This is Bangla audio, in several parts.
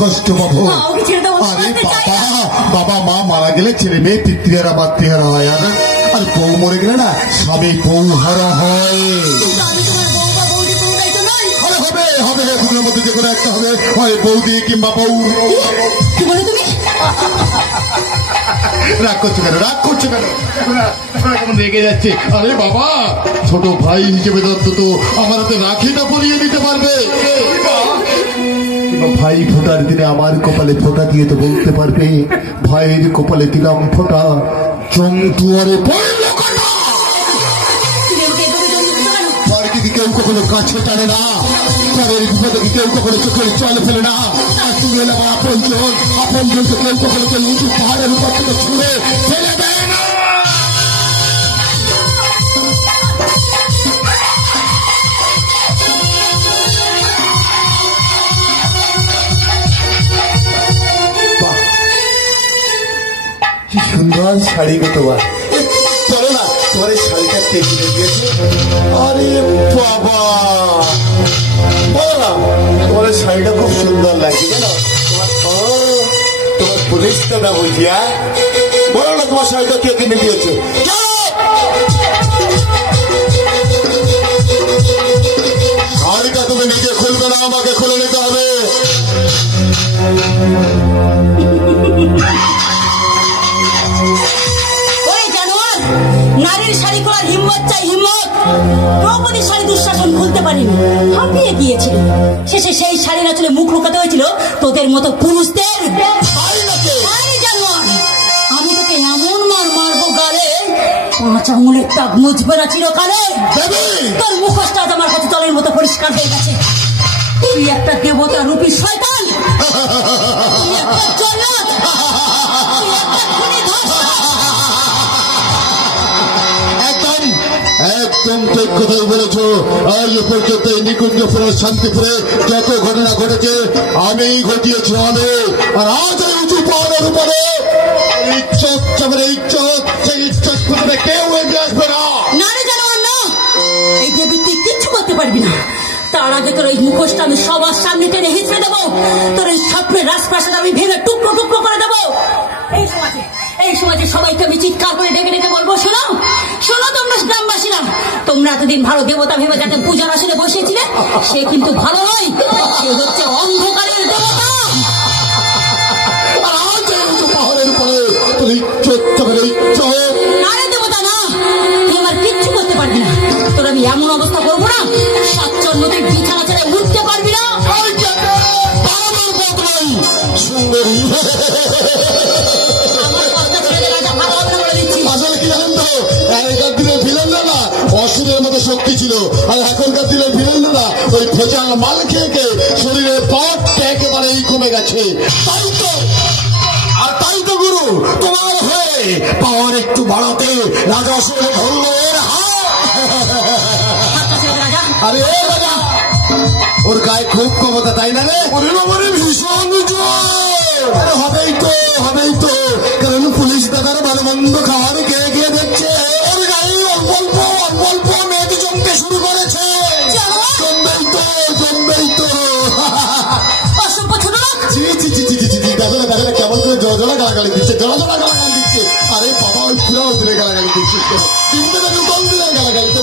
কষ্ট পাবো। আরে বাবা মা মারা গেলে ছেলে মেয়ে পিতৃহারা মাতৃহারা হয়, আর বউ মরে গেলে না সবই বউ হারা হয়। হবে হবে দুটোর মধ্যে যে কোনো একটা হবে, হয় বৌদি কিংবা বউ। রাগ করছো কেন, রাগ করছো কেন, কেমন রেগে যাচ্ছে? আরে বাবা ছোট ভাই হিসেবে তো আমার হাতে রাখিটা পরিয়ে দিতে পারবে। ভাই ফোটার দিনে আমার কপালে ফোঁটা দিয়ে তো বলতে পারবে ভাইয়ের কপালে দিলাম ফোঁটা, চমটুয়ারে পড়লো কাটা। কেউ কখনো কাছে টানে না, পরের বিপদে কেউ কখনো চোখের জল ফেলে না। আর তুমি এলে আমার আপনজন, আপনজনকে কেউ কখনো কেউ উঁচু পাহাড়ের উপর থেকে ছুঁড়ে ফেলে দেয় না। কি সুন্দর শাড়ি গো তোমার, চলো না তোমার এই শাড়িটা কে কিনে দিয়েছে? আরে বাবা বলো না, তোমার এই শাড়িটা খুব সুন্দর লাগছে জানো। তোমার পরিষ্কার না বুঝিয়া বলো না তোমার শাড়িটা কে কিনে দিয়েছে? শাড়িটা তুমি নিজে খুলবে না, আমাকে খুলে নিতে হবে। নারীর শাড়ি খোলার হিম্মত চাই, হিম্মত। দ্রৌপদীর শাড়ি দুঃশাসন খুলতে পারেনি, হাঁপিয়ে গিয়েছিল। শেষে সেই শাড়ির আঁচলে মুখ লুকাতে হয়েছিল তোদের মতো পুরুষদের। আমি তোকে এমন মারবো গালে, 5 আঙুলের তাক মুছবে না চিরকালে। তোর মুখোশটা আজ আমার কাছে জলের মতো পরিষ্কার হয়ে গেছে। তুই একটা দেবতা রূপী শয়তান, তুই একটা জল্লাদ, তুই একটা খুনি ধর্ষক। একদম ঠিক কথাই বলেছ। আজ পর্যন্ত এই নিকুঞ্জপুরের শান্তিপুরে যত ঘটনা ঘটেছে আমি ঘটিয়েছি, আমি। আর আজ এই উঁচু পাহাড়ের উপরে ইজ্জত, ইজ্জত, সেই ইজ্জত খুঁজবে কেউ এগিয়ে আসবে না। না রে জানোয়ার না, এই দেবী তুই কিচ্ছু করতে পারবি না। তার আগে তোর এই মুখোশটা আমি সবার সামনে টেনে হিঁচড়ে দেবো, তোর এই স্বপ্নের রাজপ্রাসাদ আমি ভেঙে টুকরো টুকরো করে দেবো। এই সমাজে সবাইকে আমি চিৎকার করে ডেকে ডেকে বলবো, শোনো শোনো তোমরা গ্রামবাসীরা, তোমরা এতদিন ভালো দেবতা ভেবে যাতে পূজার আসলে বসিয়েছিলে, সে কিন্তু ভালো নয়, সে হচ্ছে অন্ধকারের দেবতা। পাহাড়ের উপরে না রে দেবতা না, তুই আমার কিচ্ছু করতে পারবি না। তোর আমি এমন অবস্থা করবো না, স্বাচ্ছন্দ্যতে বিছানা ছেড়ে উঠতে পারবি না। সুন্দরী অসুরের মতো শক্তি ছিল, আর এখনকার দিনে ভিলেন না ওই ভেজা মাল খেয়ে শরীরের পাওয়ারটা একেবারেই কমে গেছে। তাই তো গুরু তোমার হয়ে পাওয়ার একটু বাড়াতে রাজা শুনে ধরলো এর আরে রাজা, ওর গায়ে খুব ক্ষমতা তাই না রে? ভীষণ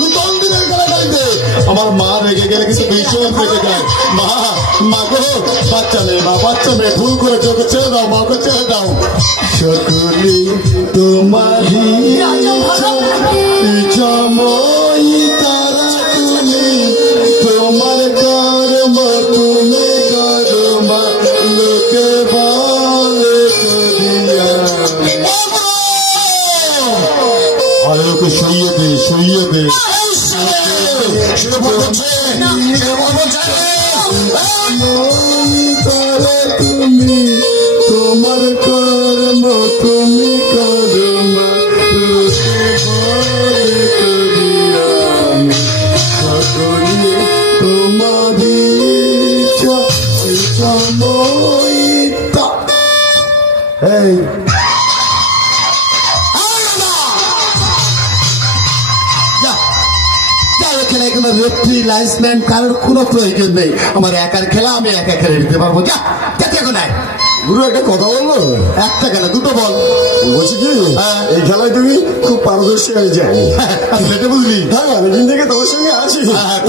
নূতন দিনের গালাগালিতে আমার মা রেগে গেলে কিন্তু ভীষণ রেগে যায়। মা গো, বাচ্চা মেয়ে ভুল করে চোখে ছেড়ে দাও, মাকে ছেড়ে দাও। সকলে তোমারই জমই তারা তুমি, তোমার কর্ম তুমি কর্মা, লোকে বলে আরে ওকে সইয়ে দে তুমি, তোমার কর্ম তুমি কর্মা, সকলে তোমারই সময়িতা। এই খেলায় কোনো রেফারি লাইন্সম্যান কারোর কোনো প্রয়োজন নেই। আমার একার খেলা, আমি একা খেলে নিতে পারবো। যা এখন নাই গুরু একটা কথা বলবো? একটা খেলা দুটো বল। বলছি কি, এই খেলায় তুমি খুব পারদর্শী হয়ে যায়। সেটা বুঝলি? হ্যাঁ, অনেকদিন থেকে তোমার সঙ্গে আছি,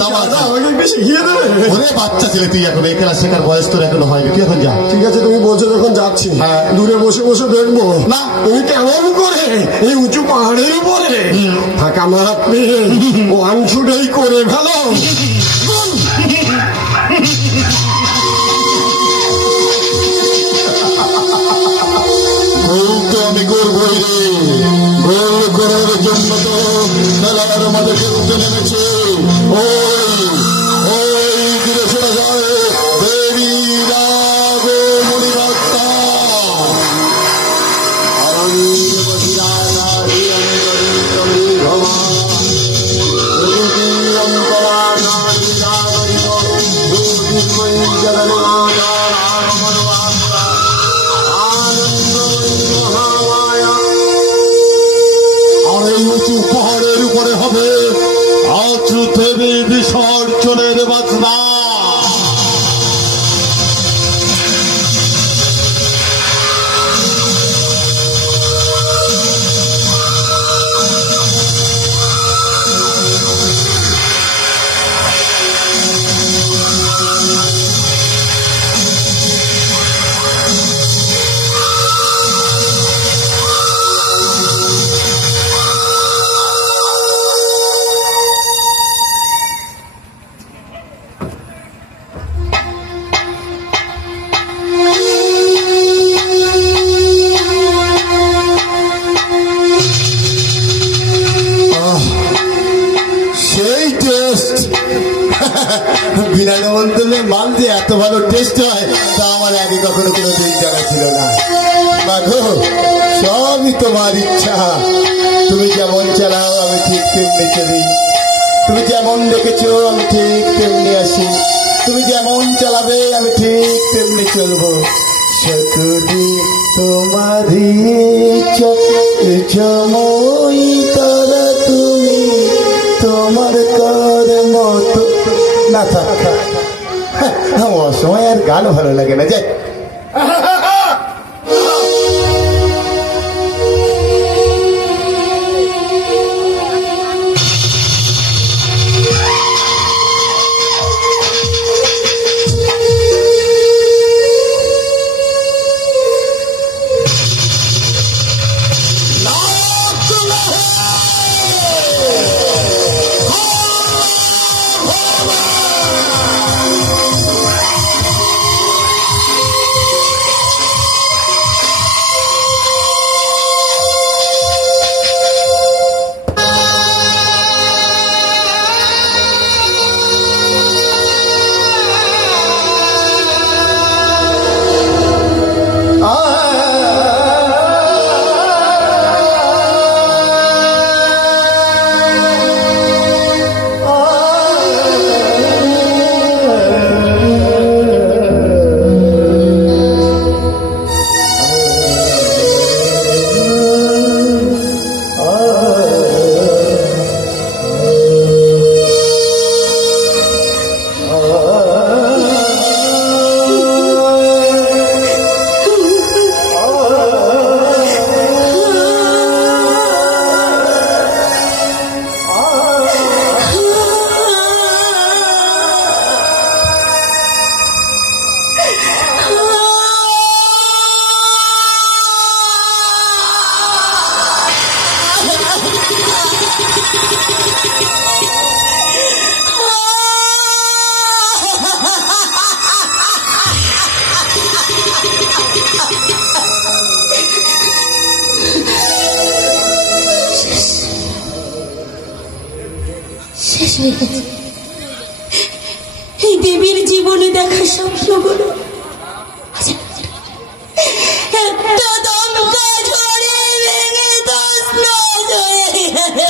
আমাকে একটু শিখিয়ে দেবে? ওরে বাচ্চা ছেলে, তুই এখন এই খেলা শেখার বয়স তোর এখনো হয়নি, তুই এখন যা। ঠিক আছে, তুমি বলছো যখন যাচ্ছি, দূরে বসে বসে দেখবো না তুমি কেমন করে এই উঁচু পাহাড়ের উপরে ফাঁকা মাঠ পেয়ে ওয়ান শুটেই করে ফেলো। আমি করবই রে, গোল করার জন্য তো খেলার মাঠে খেলতে নেমেছে। ওই দূরে সরে যায় দেবী রাগ মণিরত্তা। উঁচু পাহাড়ের উপরে হবে আজ দেবী বিসর্জনের বাজনা। বিনা নিমন্ত্রণে মাল যে এত ভালো টেস্ট হয় তা আমার আগে কখনো কোনো দিন জানা ছিল না। মাগো, সবই তোমার ইচ্ছা, তুমি যেমন চালাও আমি ঠিক তেমনি চলি, তুমি যেমন দেখেছো আমি ঠিক তেমনি আসি, তুমি যেমন চালাবে আমি ঠিক তেমনি চলবো। সকলে তোমারই চমই তারা তুমি, তোমার কর্ম না থাক। অসময় আর গান ভালো লাগে না, যাই। হয়ে গেছে। এই দেবীর জীবনে দেখা স্বপ্নগুলো একটা দমকা ঝড়ে ভেঙে তছনছ হয়ে গেছে।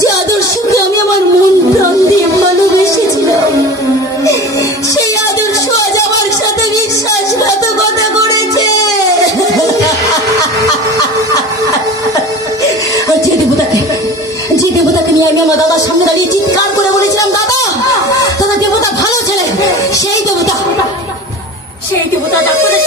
যে আদর্শকে আমি আমার মন প্রাণ দিয়ে ভালোবেসেছিলাম, সেই আদর্শ আজ আমার সাথে বিশ্বাসঘাতকতা করেছে। আর যে দেবতাকে নিয়ে আমি আমার দাদার সামনে দাঁড়িয়ে চিৎকার করে বলেছিলাম, দাদা দাদা দেবতা ভালো ছেলে, সেই দেবতা ডাক্তারের